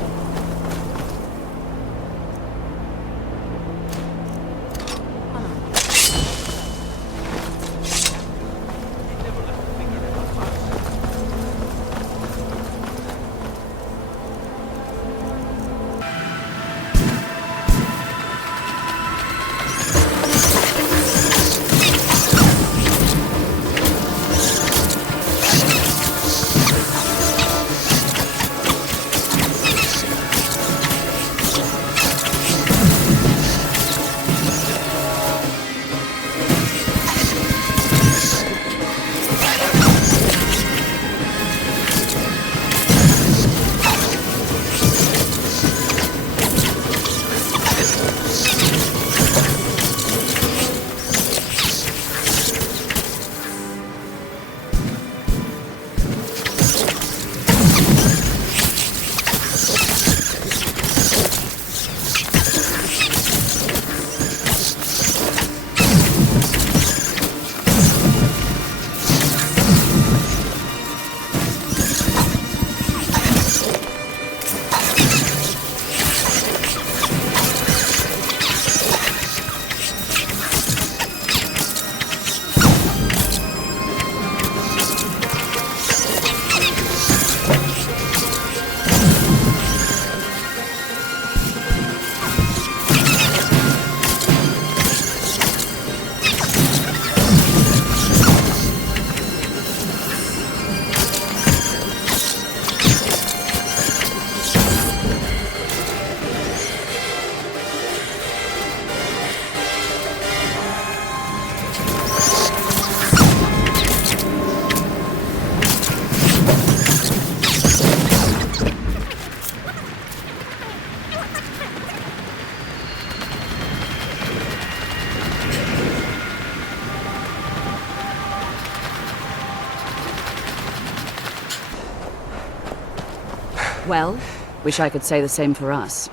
Well, wish I could say the same for us.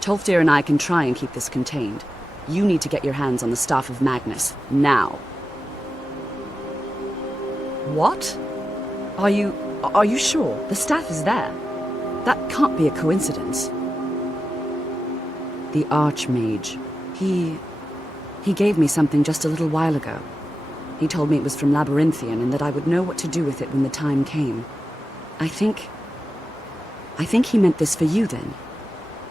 Tolfdir and I can try and keep this contained. You need to get your hands on the Staff of Magnus, now. What? Are you sure? The staff is there. That can't be a coincidence. The Archmage. He gave me something just a little while ago. He told me it was from Labyrinthian and that I would know what to do with it when the time came. I think he meant this for you then.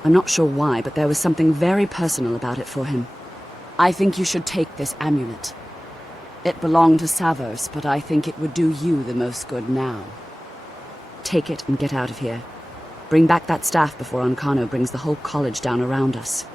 I'm not sure why, but there was something very personal about it for him. I think you should take this amulet. It belonged to Savos, but I think it would do you the most good now. Take it and get out of here. Bring back that staff before Ancano brings the whole college down around us.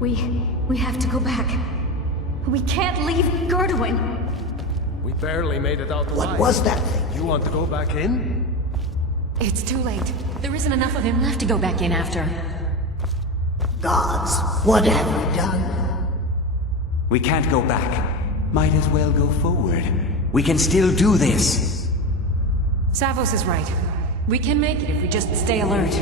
We have to go back. We can't leave Gerduin. We barely made it out alive. What was that thing? You want to go back in? It's too late. There isn't enough of him left to go back in after. Gods, what have we done? We can't go back. Might as well go forward. We can still do this. Savos is right. We can make it if we just stay alert.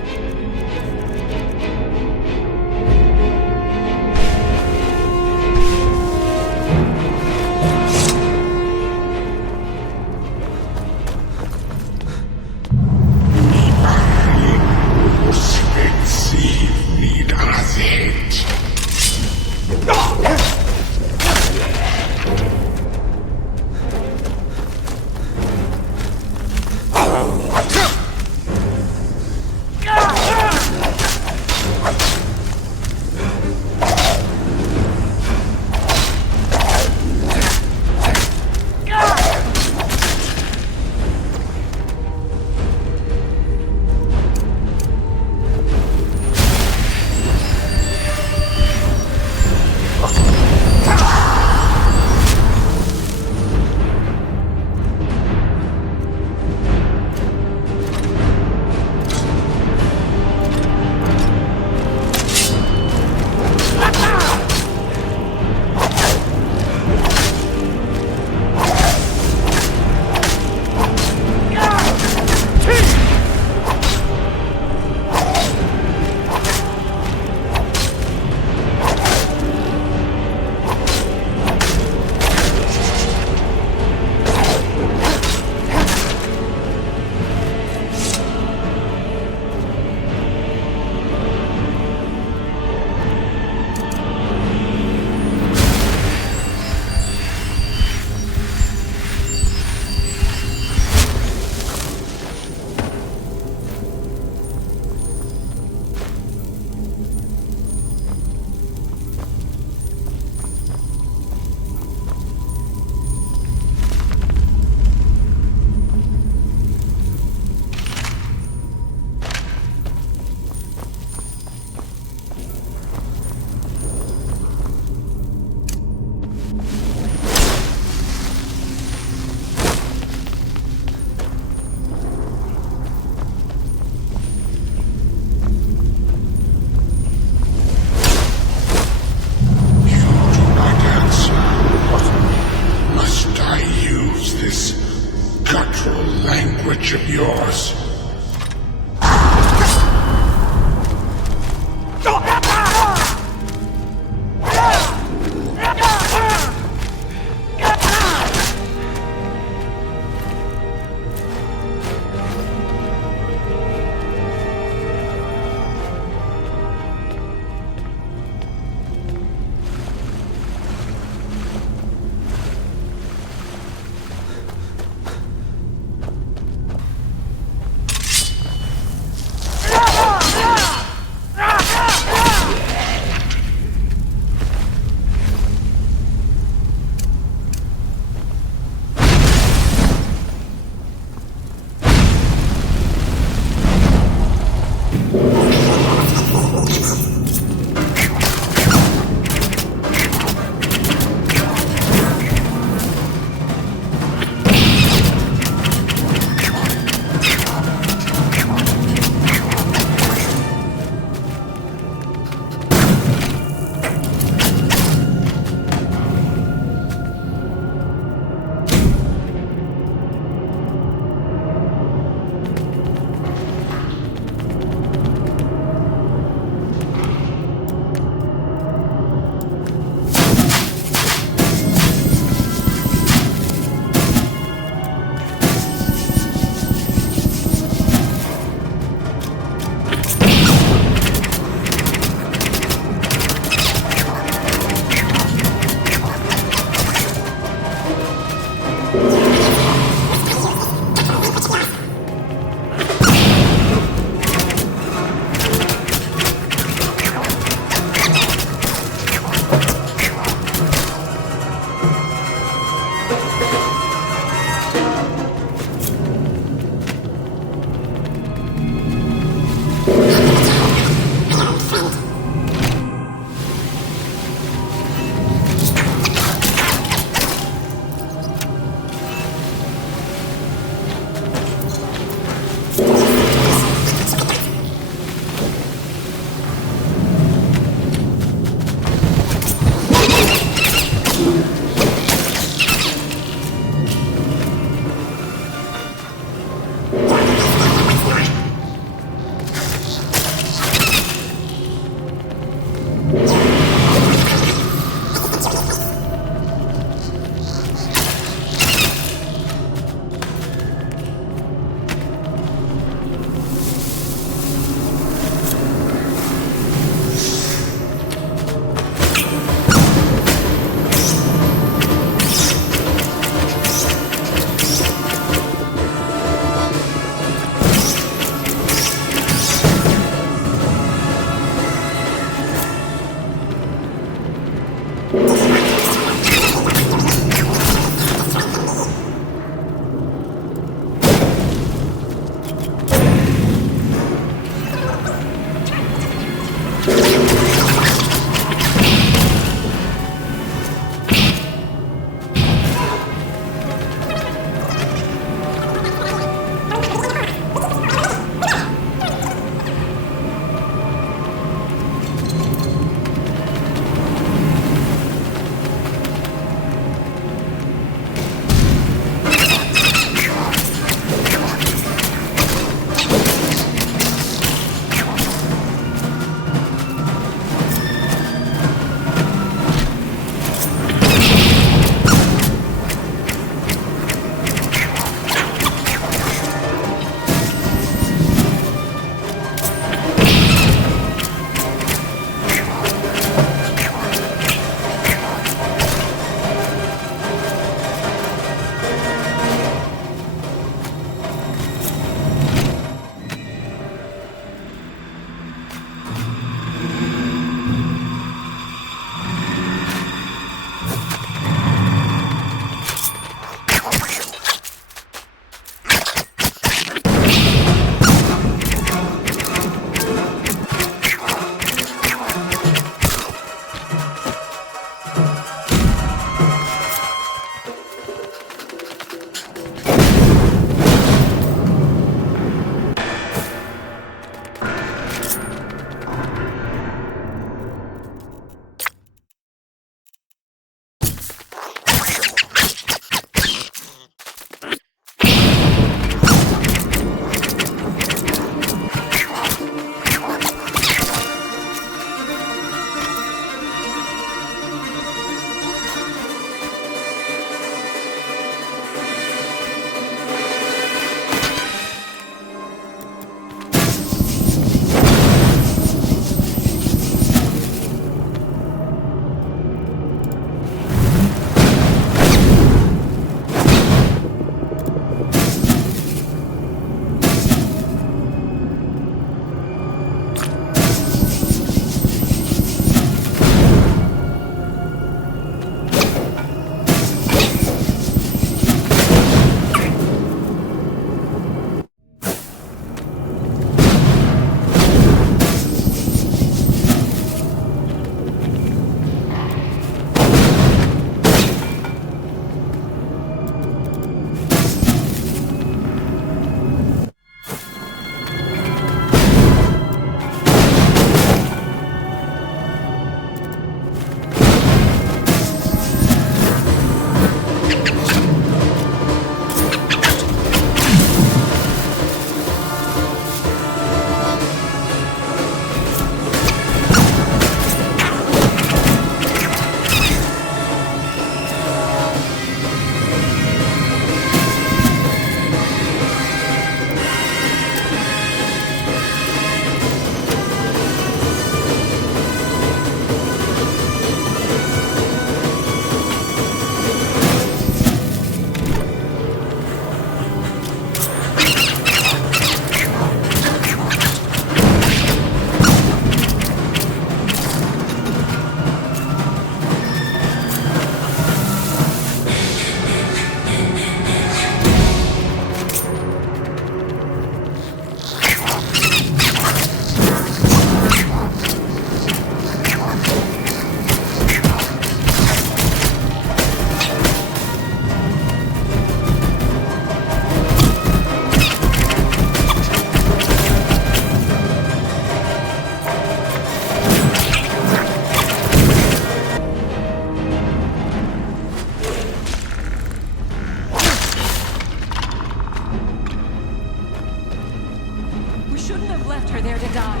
left her there to die.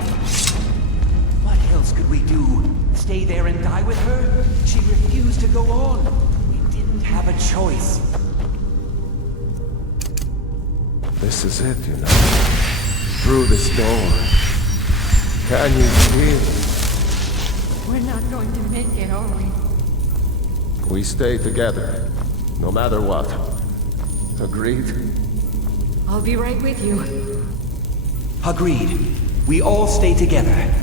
What else could we do? Stay there and die with her? She refused to go on. We didn't have a choice. This is it, you know. Through this door. Can you feel it? We're not going to make it, are we? We stay together, no matter what. Agreed? I'll be right with you. Agreed. We all stay together.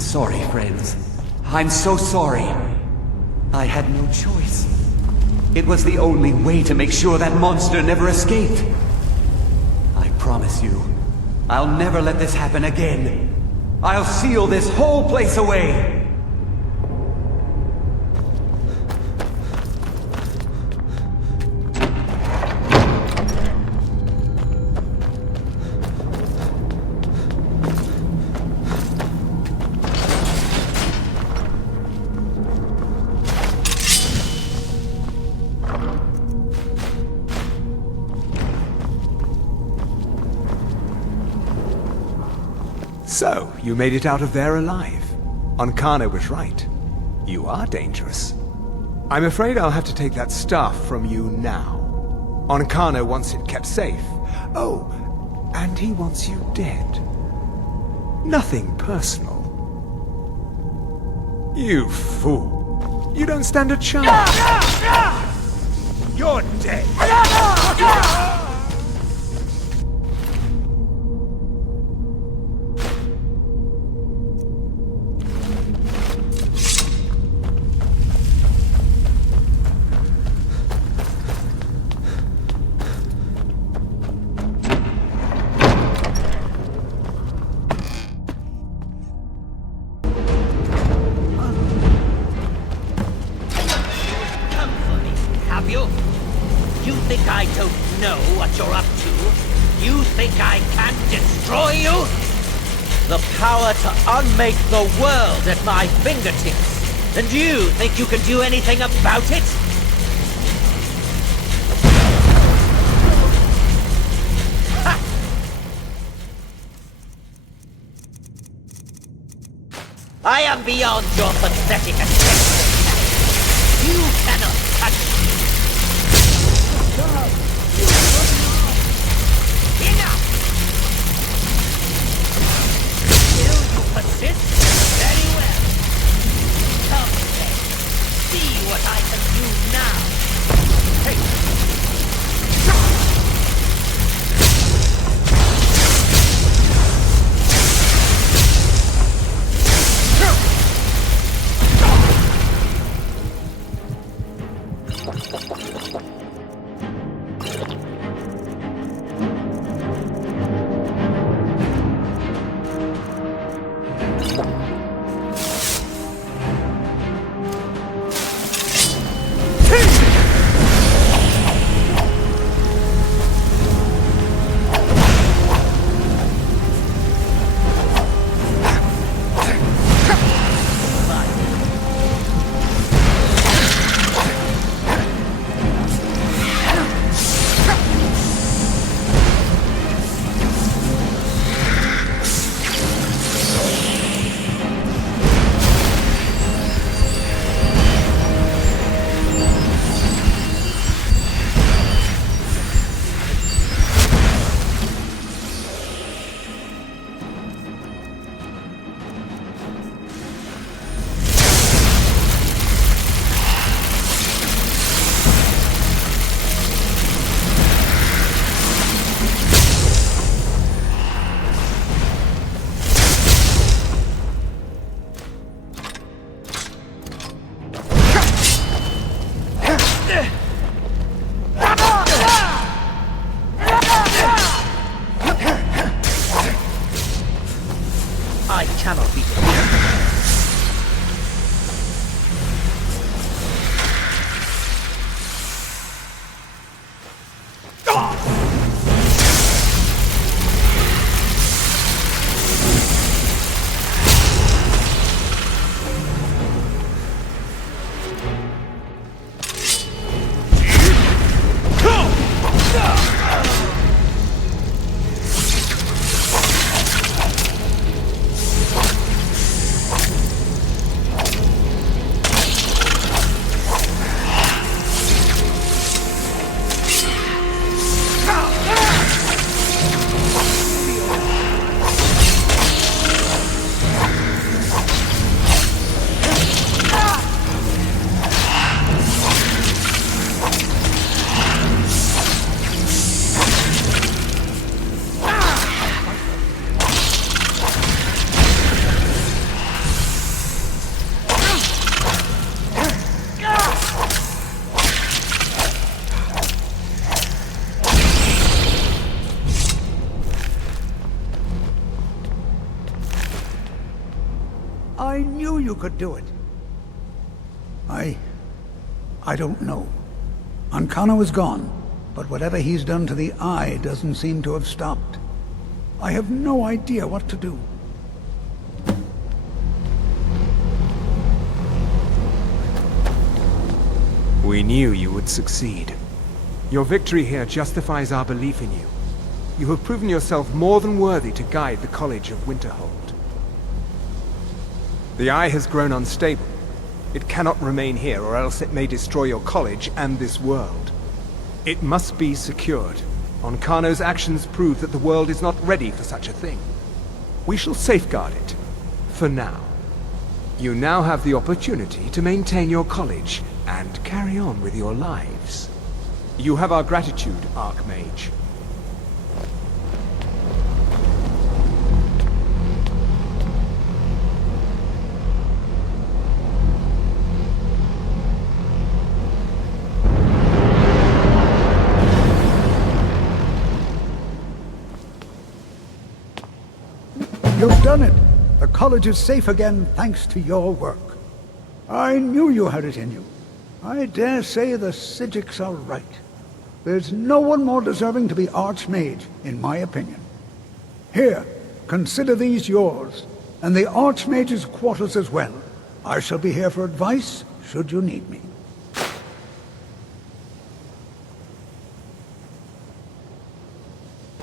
Sorry, friends. I'm so sorry. I had no choice. It was the only way to make sure that monster never escaped. I promise you, I'll never let this happen again. I'll seal this whole place away. So, you made it out of there alive. Ankana was right. You are dangerous. I'm afraid I'll have to take that stuff from you now. Ankana wants it kept safe. Oh, and he wants you dead. Nothing personal. You fool. You don't stand a chance. You're dead. You think I don't know what you're up to? You think I can destroy you? The power to unmake the world at my fingertips. And you think you can do anything about it? Ha! I am beyond your pathetic attempt. You cannot touch me. Enough! Still you persist? Very well. Come then. See what I can do now. Hey. I cannot be defeated. I knew you could do it. I don't know. Ancano is gone, but whatever he's done to the Eye doesn't seem to have stopped. I have no idea what to do. We knew you would succeed. Your victory here justifies our belief in you. You have proven yourself more than worthy to guide the College of Winterhold. The Eye has grown unstable. It cannot remain here, or else it may destroy your college and this world. It must be secured. Ancano's actions prove that the world is not ready for such a thing. We shall safeguard it, for now. You now have the opportunity to maintain your college and carry on with your lives. You have our gratitude, Archmage. You've done it! The college is safe again thanks to your work. I knew you had it in you. I dare say the Psijics are right. There's no one more deserving to be Archmage, in my opinion. Here, consider these yours, and the Archmage's quarters as well. I shall be here for advice, should you need me.